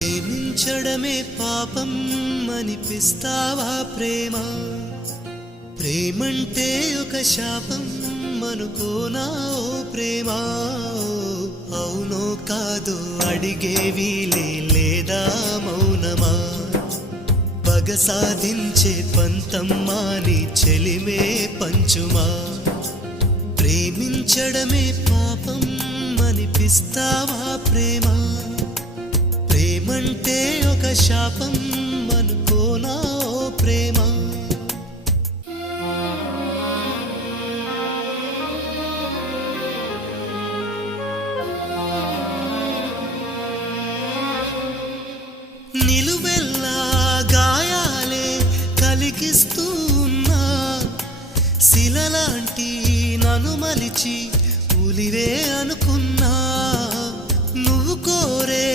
ప్రేమించడమే పాపం అనిపిస్తావా ప్రేమ? ప్రేమంటే ఒక శాపం అనుకోనా ఓ ప్రేమ? అవునో కాదో అడిగేవి లేదా మౌనమా? పగ సాధించే పంతమ్మా నీ చెలిమే పంచుమా? ప్రేమించడమే పాపం అనిపిస్తావా ప్రేమ? ప్రేమంటే ఒక శాపం అనుకోనా ఓ ప్రేమ? నిలువెల్లా గాయాలే కలిగిస్తూ ఉన్నా, శిలలాంటి నన్ను మలిచి ఉలివే అనుకున్నా. నువ్వు కోరే